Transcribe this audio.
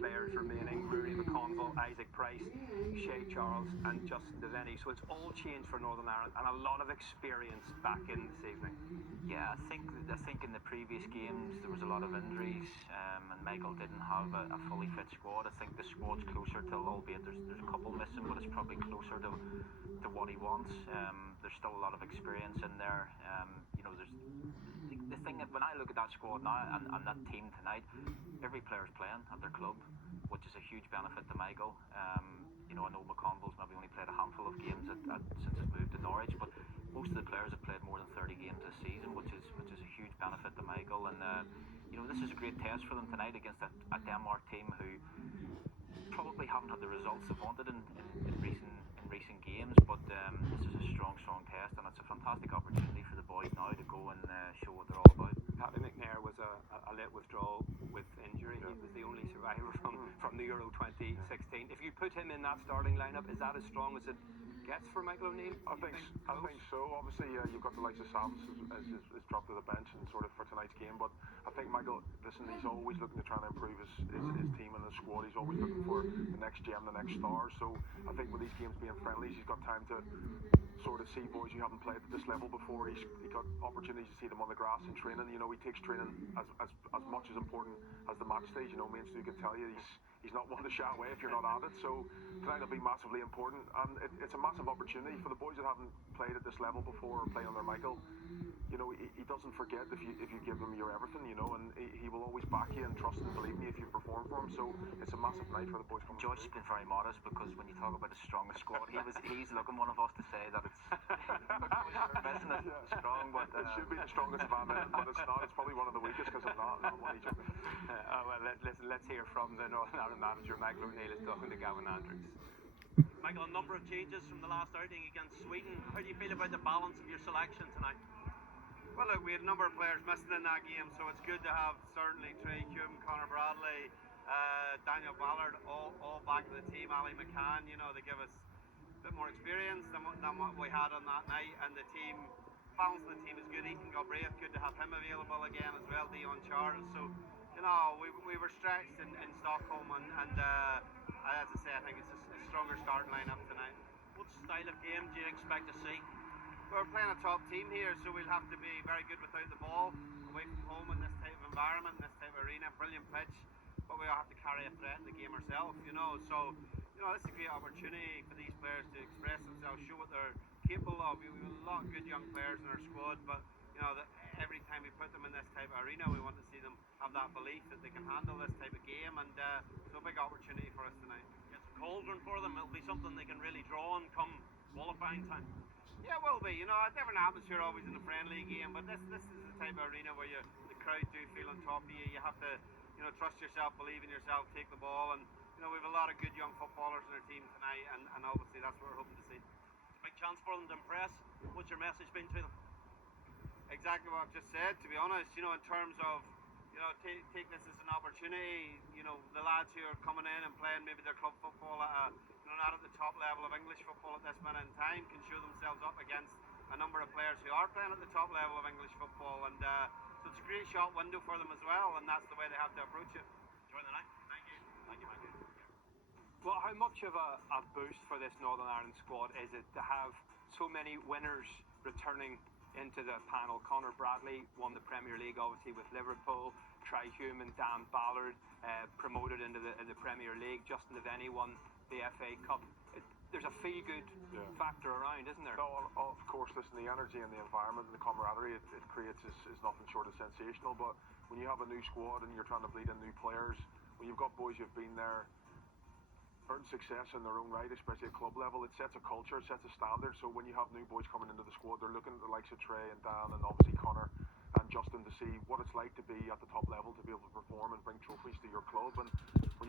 players remaining: Rory McConville, Isaac Price, Shea Charles and Justin Devaney. So it's all changed for Northern Ireland, and a lot of experience back in this evening. Yeah, I think in the previous games there was a lot of injuries, and Michael didn't have a fully fit squad. I think the squad's closer to, albeit there's a couple missing, but it's probably closer to what he wants. There's still a lot of experience in there. There's the thing that when I look at that squad now and that team tonight, every player's playing at their club, which is a huge benefit to Michael. I know McConville's maybe only played a handful of games since he's moved to Norwich, but most of the players have played more than 30 games this season, which is a huge benefit to Michael. And this is a great test for them tonight against a Denmark team who probably haven't had the results they've wanted in recent games, but this is a strong test, and it's a fantastic opportunity for the boys now to go and show what they're all about. Paddy McNair was a late withdrawal with injury. He was the only survivor from the Euro 2016. If you put him in that starting lineup, is that as strong as it gets for Michael O'Neill? I think so. Obviously, you've got the likes of Savas has dropped to the bench and sort of for tonight's game, but I think Michael, listen, he's always looking to try and improve his team and his squad. He's always looking for the next gem, the next star. So I think with these games being friendlies, he's got time to sort of see boys who haven't played at this level before. He got opportunities to see them on the grass in training. He takes training as much as important as the match stage. Me and Stu can tell you he's not one to shy away if you're not at it. So tonight will be massively important, and it's a massive opportunity for the boys that haven't played at this level before or play under Michael. He doesn't forget if you give him your everything, and he will always back you and trust and believe in you if you perform for him. So it's a massive night for the boys coming. Joyce has been very modest, because when you talk about the strongest squad, he's looking one of us to say that it's missing it strong, but it should be the strongest of our men, but it's not. It's probably one of the weakest because of that. Let's hear from the Northern Ireland manager. Michael O'Neill is talking to Gavin Andrews. Michael, a number of changes from the last outing against Sweden. How do you feel about the balance of your selection tonight? Well, look, we had a number of players missing in that game, so it's good to have certainly Trey Hume, Conor Bradley, Daniel Ballard all back in the team. Ali McCann, they give us a bit more experience than what we had on that night, and the balance of the team is good. Ethan Galbraith, good to have him available again as well. Dion Charles. So we were stretched in Stockholm, and as I say, I think it's a stronger starting lineup tonight. What style of game do you expect to see? We're playing a top team here, so we'll have to be very good without the ball, away from home in this type of environment, in this type of arena. Brilliant pitch, but we'll have to carry a threat in the game ourselves, So, this is a great opportunity for these players to express themselves, show what they're capable of. We have a lot of good young players in our squad, but every time we put them in this type of arena, we want to see them have that belief that they can handle this type of game, and it's a big opportunity for us tonight. It's a cauldron for them. It'll be something they can really draw on come qualifying time. Yeah, it will be. A different atmosphere always in a friendly game, but this is the type of arena where the crowd do feel on top of you. You have to, trust yourself, believe in yourself, take the ball, and we have a lot of good young footballers in our team tonight, and obviously that's what we're hoping to see. It's a big chance for them to impress. What's your message been to them? Exactly what I've just said, to be honest. In terms of, take this as an opportunity. The lads who are coming in and playing maybe their club football at not at the top level of English football at this minute in time, can show themselves up against a number of players who are playing at the top level of English football, and so it's a great shot window for them as well, and that's the way they have to approach it. Enjoy the night. Thank you, Michael. Well, how much of a boost for this Northern Ireland squad is it to have so many winners returning into the panel? Conor Bradley won the Premier League, obviously, with Liverpool. Trey Hume and Dan Ballard promoted into the Premier League. Justin Devaney won the FA Cup. There's a feel-good factor around, isn't there? No, of course. Listen, the energy and the environment and the camaraderie it creates is nothing short of sensational. But when you have a new squad and you're trying to bleed in new players, when you've got boys who've been there, earned success in their own right, especially at club level, it sets a culture, it sets a standard. So when you have new boys coming into the squad, they're looking at the likes of Trey and Dan and obviously Conor and Justin to see what it's like to be at the top level, to be able to perform and bring trophies to your club. And when you've